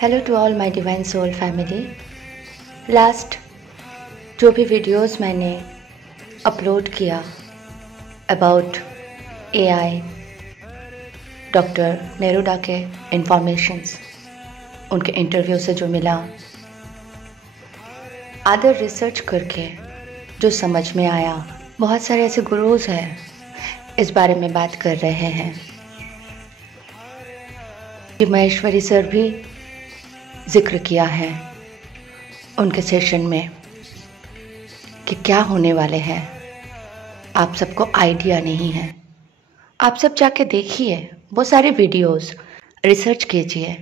Hello to all my divine soul family. Last जो भी videos मैंने अपलोड किया अबाउट एआई, डॉक्टर नेरुडा के इंफॉर्मेशंस, उनके इंटरव्यू से जो मिला, अदर रिसर्च करके जो समझ में आया, बहुत सारे ऐसे गुरुज हैं इस बारे में बात कर रहे हैं। महेश्वरी सर भी जिक्र किया है उनके सेशन में कि क्या होने वाले हैं, आप सबको आइडिया नहीं है। आप सब जाके देखिए, वो सारे वीडियोस रिसर्च कीजिए।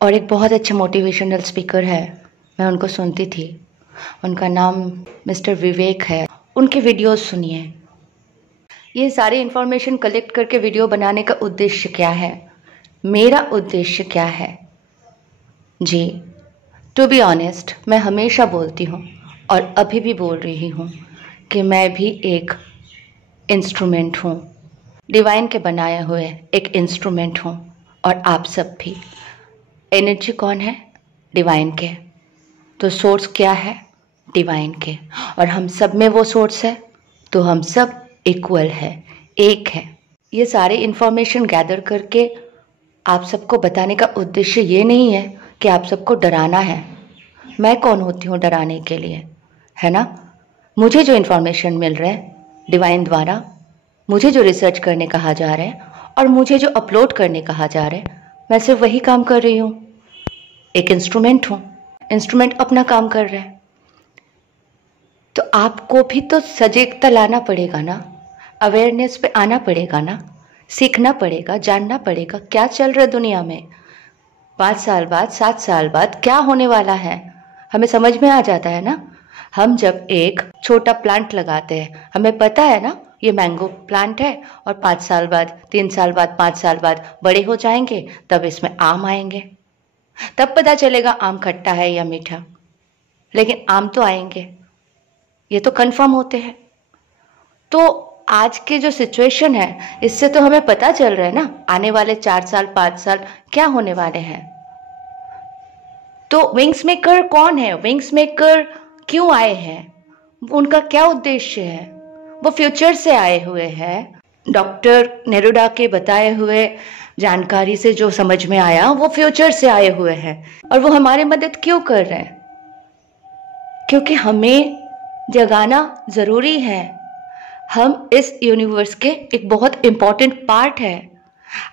और एक बहुत अच्छा मोटिवेशनल स्पीकर है, मैं उनको सुनती थी, उनका नाम मिस्टर विवेक है। उनके वीडियोस सुनिए। ये सारी इंफॉर्मेशन कलेक्ट करके वीडियो बनाने का उद्देश्य क्या है, मेरा उद्देश्य क्या है जी? टू बी ऑनेस्ट, मैं हमेशा बोलती हूँ और अभी भी बोल रही हूँ कि मैं भी एक इंस्ट्रूमेंट हूँ, डिवाइन के बनाए हुए एक इंस्ट्रूमेंट हूँ। और आप सब भी। एनर्जी कौन है? डिवाइन के। तो सोर्स क्या है? डिवाइन के। और हम सब में वो सोर्स है, तो हम सब इक्वल है, एक है। ये सारे इंफॉर्मेशन गैदर करके आप सबको बताने का उद्देश्य ये नहीं है कि आप सबको डराना है। मैं कौन होती हूँ डराने के लिए, है ना? मुझे जो इन्फॉर्मेशन मिल रहा है डिवाइन द्वारा, मुझे जो रिसर्च करने कहा जा रहा है और मुझे जो अपलोड करने कहा जा रहा है, मैं सिर्फ वही काम कर रही हूँ। एक इंस्ट्रूमेंट हूँ, इंस्ट्रूमेंट अपना काम कर रहा है। तो आपको भी तो सजगता लाना पड़ेगा ना, अवेयरनेस पे आना पड़ेगा ना, सीखना पड़ेगा, जानना पड़ेगा क्या चल रहा है दुनिया में। 5 साल बाद, 7 साल बाद क्या होने वाला है, हमें समझ में आ जाता है ना। हम जब एक छोटा प्लांट लगाते हैं, हमें पता है ना ये मैंगो प्लांट है और 5 साल बाद, 3 साल बाद, 5 साल बाद बड़े हो जाएंगे, तब इसमें आम आएंगे। तब पता चलेगा आम खट्टा है या मीठा, लेकिन आम तो आएंगे, ये तो कंफर्म होते हैं। तो आज के जो सिचुएशन है, इससे तो हमें पता चल रहा है ना आने वाले 4 साल 5 साल क्या होने वाले हैं। तो विंग्स मेकर कौन है? विंग्स मेकर क्यों आए हैं? उनका क्या उद्देश्य है? वो फ्यूचर से आए हुए हैं। डॉक्टर नेरुडा के बताए हुए जानकारी से जो समझ में आया, वो फ्यूचर से आए हुए हैं। और वो हमारी मदद क्यों कर रहे हैं? क्योंकि हमें जगाना जरूरी है। हम इस यूनिवर्स के एक बहुत इंपॉर्टेंट पार्ट है।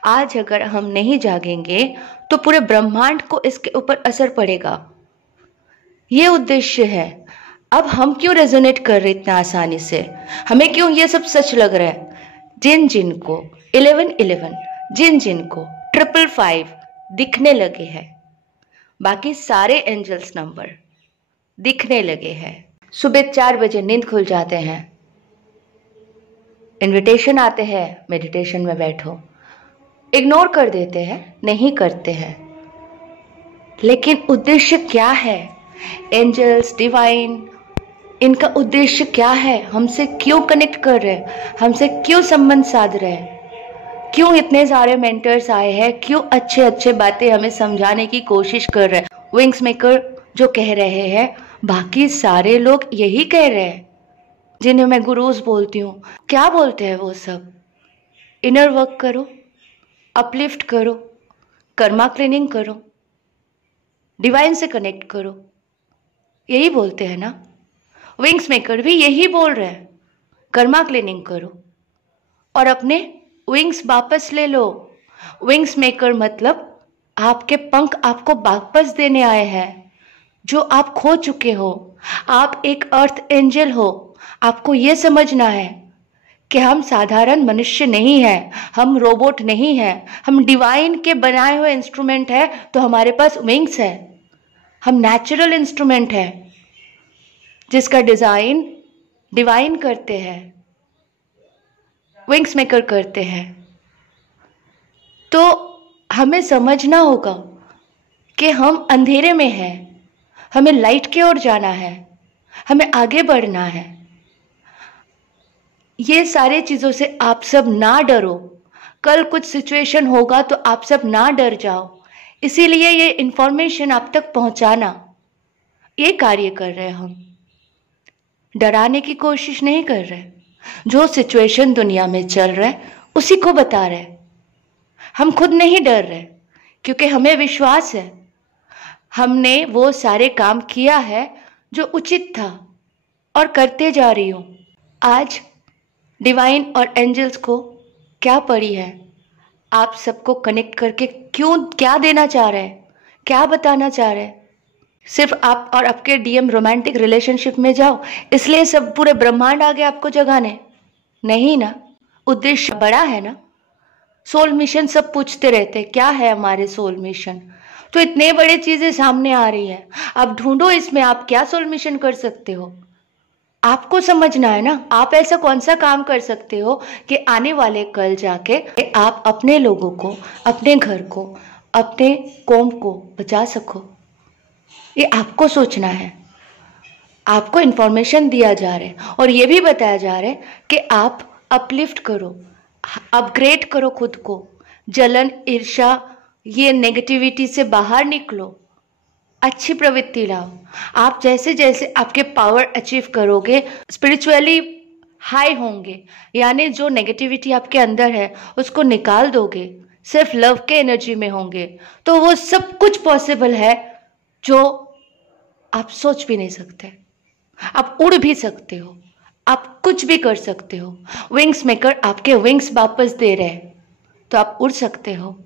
आज अगर हम नहीं जागेंगे तो पूरे ब्रह्मांड को इसके ऊपर असर पड़ेगा। ये उद्देश्य है। अब हम क्यों रेजोनेट कर रहे इतना आसानी से? हमें क्यों ये सब सच लग रहा है? जिन जिन को 1111, जिन जिन को 555 दिखने लगे हैं, बाकी सारे एंजल्स नंबर दिखने लगे हैं। सुबह 4 बजे नींद खुल जाते हैं, इनविटेशन आते हैं, मेडिटेशन में बैठो, इग्नोर कर देते हैं, नहीं करते हैं। लेकिन उद्देश्य क्या है? एंजल्स, डिवाइन, इनका उद्देश्य क्या है? हमसे क्यों कनेक्ट कर रहे हैं? हमसे क्यों संबंध साध रहे हैं? क्यों इतने सारे मेंटर्स आए हैं? क्यों अच्छे अच्छे बातें हमें समझाने की कोशिश कर रहे हैं? विंग्स मेकर जो कह रहे हैं, बाकी सारे लोग यही कह रहे हैं जिन्हें मैं गुरुज बोलती हूँ। क्या बोलते हैं वो सब? इनर वर्क करो, अपलिफ्ट करो, कर्मा क्लीनिंग करो, डिवाइन से कनेक्ट करो, यही बोलते हैं ना। विंग्स मेकर भी यही बोल रहे हैं, कर्मा क्लीनिंग करो और अपने विंग्स वापस ले लो। विंग्स मेकर मतलब आपके पंख आपको वापस देने आए हैं, जो आप खो चुके हो। आप एक अर्थ एंजल हो। आपको ये समझना है कि हम साधारण मनुष्य नहीं हैं, हम रोबोट नहीं हैं, हम डिवाइन के बनाए हुए इंस्ट्रूमेंट है। तो हमारे पास विंग्स है, हम नेचुरल इंस्ट्रूमेंट है जिसका डिजाइन डिवाइन करते हैं, विंग्स मेकर करते हैं। तो हमें समझना होगा कि हम अंधेरे में हैं, हमें लाइट की ओर जाना है, हमें आगे बढ़ना है। ये सारी चीजों से आप सब ना डरो। कल कुछ सिचुएशन होगा तो आप सब ना डर जाओ। इसीलिए ये इंफॉर्मेशन आप तक पहुंचाना, ये कार्य कर रहे हैं हम। डराने की कोशिश नहीं कर रहे, जो सिचुएशन दुनिया में चल रहा है उसी को बता रहे। हम खुद नहीं डर रहे, क्योंकि हमें विश्वास है हमने वो सारे काम किया है जो उचित था और करते जा रही हूं। आज डिवाइन और एंजल्स को क्या पड़ी है, आप सबको कनेक्ट करके क्या देना चाह रहे हैं, क्या बताना चाह रहे हैं? सिर्फ आप और आपके डीएम रोमांटिक रिलेशनशिप में जाओ इसलिए सब पूरे ब्रह्मांड आ गए आपको जगाने? नहीं ना, उद्देश्य बड़ा है ना। सोल मिशन सब पूछते रहते हैं क्या है हमारे सोल मिशन, तो इतने बड़े चीजें सामने आ रही है, अब ढूंढो इसमें आप क्या सोल मिशन कर सकते हो। आपको समझना है ना, आप ऐसा कौन सा काम कर सकते हो कि आने वाले कल जाके आप अपने लोगों को, अपने घर को, अपने कौम को बचा सको। ये आपको सोचना है। आपको इंफॉर्मेशन दिया जा रहा है और ये भी बताया जा रहा है कि आप अपलिफ्ट करो, अपग्रेड करो खुद को, जलन, ईर्ष्या, ये नेगेटिविटी से बाहर निकलो, अच्छी प्रवृत्ति लाओ। आप जैसे जैसे आपके पावर अचीव करोगे, स्पिरिचुअली हाई होंगे, यानी जो नेगेटिविटी आपके अंदर है उसको निकाल दोगे, सिर्फ लव के एनर्जी में होंगे, तो वो सब कुछ पॉसिबल है जो आप सोच भी नहीं सकते। आप उड़ भी सकते हो, आप कुछ भी कर सकते हो। विंग्स मेकर आपके विंग्स वापस दे रहे हैं, तो आप उड़ सकते हो।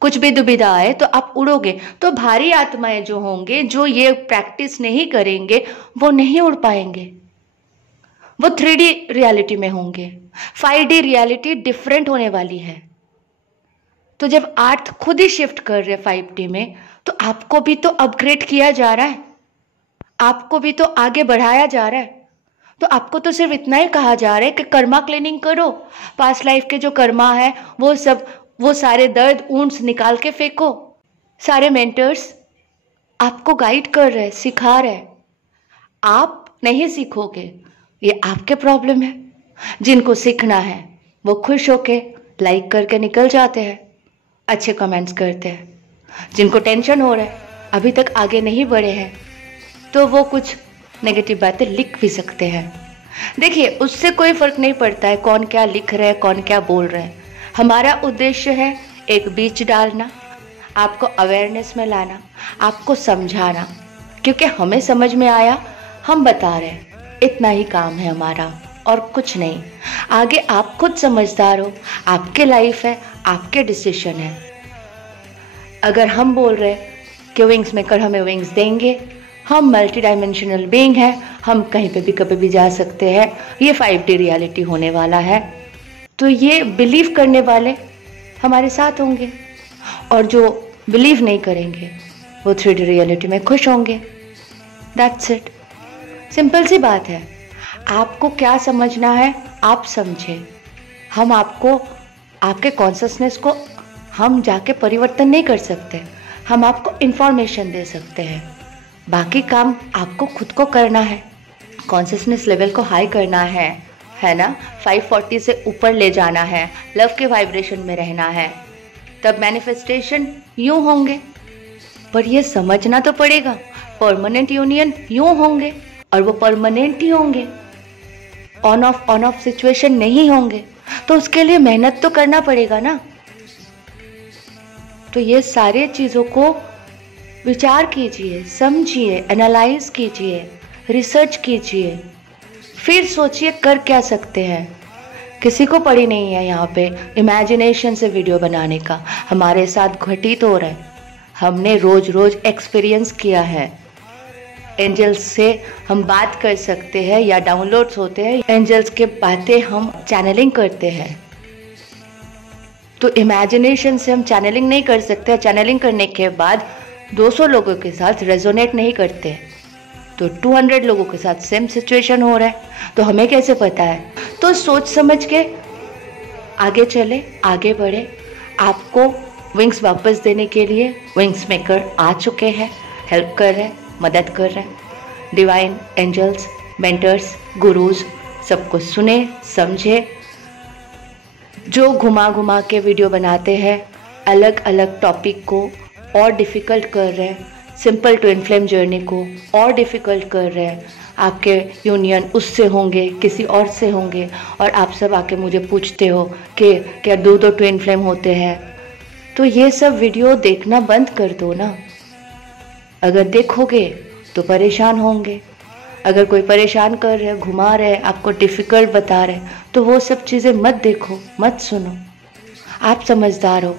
कुछ भी दुविधा आए तो आप उड़ोगे। तो भारी आत्माएं जो होंगे, जो ये प्रैक्टिस नहीं करेंगे, वो नहीं उड़ पाएंगे, वो 3D रियलिटी में होंगे। 5D रियलिटी डिफरेंट होने वाली है। तो जब अर्थ खुद ही शिफ्ट कर रहे 5D में, तो आपको भी तो अपग्रेड किया जा रहा है, आपको भी तो आगे बढ़ाया जा रहा है। तो आपको तो सिर्फ इतना ही कहा जा रहा है कि कर्मा क्लीनिंग करो, पास्ट लाइफ के जो कर्मा है वो सारे दर्द ऊंट्स निकाल के फेंको। सारे मेंटर्स आपको गाइड कर रहे हैं, सिखा रहे हैं। आप नहीं सीखोगे, ये आपके प्रॉब्लम है। जिनको सीखना है वो खुश होके लाइक करके निकल जाते हैं, अच्छे कमेंट्स करते हैं। जिनको टेंशन हो रहा है, अभी तक आगे नहीं बढ़े हैं, तो वो कुछ नेगेटिव बातें लिख भी सकते हैं। देखिए, उससे कोई फर्क नहीं पड़ता है कौन क्या लिख रहा है, कौन क्या बोल रहे हैं। हमारा उद्देश्य है एक बीज डालना, आपको अवेयरनेस में लाना, आपको समझाना, क्योंकि हमें समझ में आया, हम बता रहे हैं। इतना ही काम है हमारा और कुछ नहीं। आगे आप खुद समझदार हो, आपके लाइफ है, आपके डिसीजन है। अगर हम बोल रहे कि विंग्स मेकर हमें विंग्स देंगे, हम मल्टी डायमेंशनल बीइंग हैं, हम कहीं पे भी कभी भी जा सकते हैं, ये 5D रियलिटी होने वाला है, तो ये बिलीव करने वाले हमारे साथ होंगे और जो बिलीव नहीं करेंगे वो 3D रियलिटी में खुश होंगे। That's it. सिंपल सी बात है। आपको क्या समझना है आप समझे। हम आपको, आपके कॉन्शियसनेस को हम जाके परिवर्तन नहीं कर सकते, हम आपको इंफॉर्मेशन दे सकते हैं। बाकी काम आपको खुद को करना है। कॉन्शियसनेस लेवल को हाई करना है ना, 540 से ऊपर ले जाना है, लव के वाइब्रेशन में रहना है, तब मैनिफेस्टेशन यूं होंगे। पर ये समझना तो पड़ेगा, परमानेंट यूनियन यूं होंगे और वो परमानेंट ही होंगे, ऑन ऑफ सिचुएशन नहीं होंगे। तो उसके लिए मेहनत तो करना पड़ेगा ना। तो ये सारे चीज़ों को विचार कीजिए, समझिए, एनालाइज कीजिए, रिसर्च कीजिए, फिर सोचिए कर क्या सकते हैं। किसी को पड़ी नहीं है यहाँ पे इमेजिनेशन से वीडियो बनाने का, हमारे साथ घटित हो रहा है, हमने रोज रोज एक्सपीरियंस किया है। एंजल्स से हम बात कर सकते हैं या डाउनलोड्स होते हैं, एंजल्स के बातें हम चैनलिंग करते हैं। तो इमेजिनेशन से हम चैनलिंग नहीं कर सकते, चैनलिंग करने के बाद 200 लोगों के साथ रेजोनेट नहीं करते, तो 200 लोगों के साथ सेम सिचुएशन हो रहा है, तो हमें कैसे पता है। तो सोच समझ के आगे चले, आगे बढ़े। आपको विंग्स वापस देने के लिए विंग्स मेकर आ चुके हैं, हेल्प कर रहे हैं, मदद कर रहे हैं। डिवाइन एंजल्स, मेंटर्स, गुरुज सबको सुने, समझे। जो घुमा घुमा के वीडियो बनाते हैं, अलग अलग टॉपिक को और डिफ़िकल्ट कर रहे हैं, सिंपल ट्विन फ्लेम जर्नी को और डिफ़िकल्ट कर रहे हैं। आपके यूनियन उससे होंगे, किसी और से होंगे, और आप सब आके मुझे पूछते हो कि क्या दो ट्विन फ्लेम होते हैं। तो ये सब वीडियो देखना बंद कर दो ना। अगर देखोगे तो परेशान होंगे। अगर कोई परेशान कर रहे, घुमा रहे, आपको डिफ़िकल्ट बता रहे, तो वो सब चीज़ें मत देखो, मत सुनो। आप समझदार हो,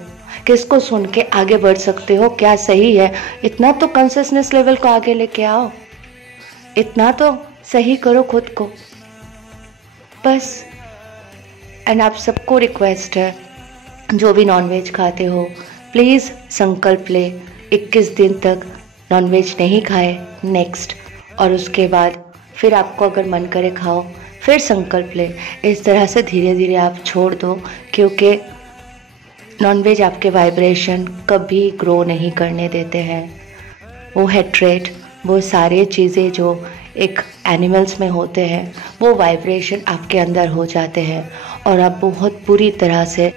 किसको सुन के आगे बढ़ सकते हो, क्या सही है। इतना तो कॉन्शियसनेस लेवल को आगे लेके आओ, इतना तो सही करो खुद को बस। एंड आप सबको रिक्वेस्ट है, जो भी नॉनवेज खाते हो प्लीज़ संकल्प ले 21 दिन तक नॉनवेज नहीं खाए नेक्स्ट, और उसके बाद फिर आपको अगर मन करे खाओ, फिर संकल्प ले। इस तरह से धीरे धीरे आप छोड़ दो, क्योंकि नॉनवेज आपके वाइब्रेशन कभी ग्रो नहीं करने देते हैं। वो हेट्रेट, वो सारे चीज़ें जो एक एनिमल्स में होते हैं, वो वाइब्रेशन आपके अंदर हो जाते हैं और आप बहुत बुरी तरह से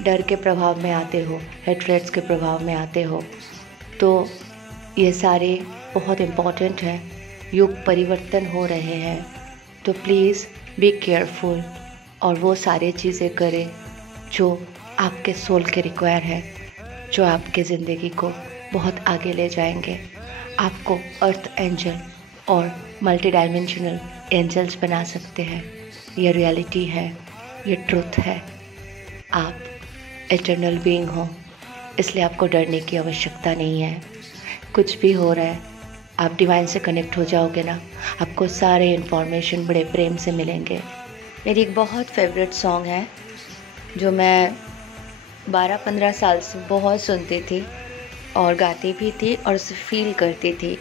डर के प्रभाव में आते हो, हेट्रेट्स के प्रभाव में आते हो। तो ये सारे बहुत इम्पॉर्टेंट है। युग परिवर्तन हो रहे हैं, तो प्लीज़ बी केयरफुल और वो सारी चीज़ें करें जो आपके सोल के रिक्वायर है, जो आपके ज़िंदगी को बहुत आगे ले जाएंगे, आपको अर्थ एंजल और मल्टी डायमेंशनल एंजल्स बना सकते हैं। ये रियलिटी है, ये ट्रुथ है। आप एटर्नल बीइंग हो, इसलिए आपको डरने की आवश्यकता नहीं है। कुछ भी हो रहा है, आप डिवाइन से कनेक्ट हो जाओगे ना, आपको सारे इन्फॉर्मेशन बड़े प्रेम से मिलेंगे। मेरी एक बहुत फेवरेट सॉन्ग है जो मैं 12-15 साल से बहुत सुनती थी और गाती भी थी और उसे फील करती थी।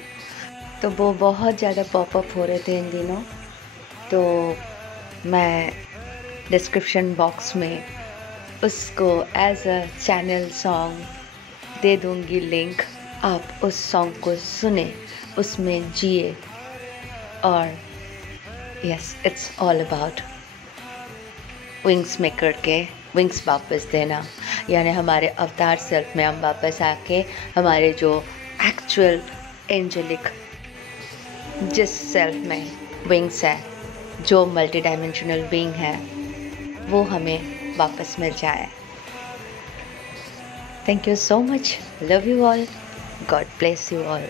तो वो बहुत ज़्यादा पॉपअप हो रहे थे इन दिनों, तो मैं डिस्क्रिप्शन बॉक्स में उसको एज अ चैनल सॉन्ग दे दूँगी लिंक। आप उस सॉन्ग को सुने, उसमें जिए, और yes, it's all about wings में करके विंग्स वापस देना, यानी हमारे अवतार सेल्फ में हम वापस आके हमारे जो एक्चुअल एंजेलिक जिस सेल्फ में विंग्स है, जो मल्टी डायमेंशनल बीइंग है, वो हमें वापस मिल जाए। Thank you so much, love you all, God bless you all.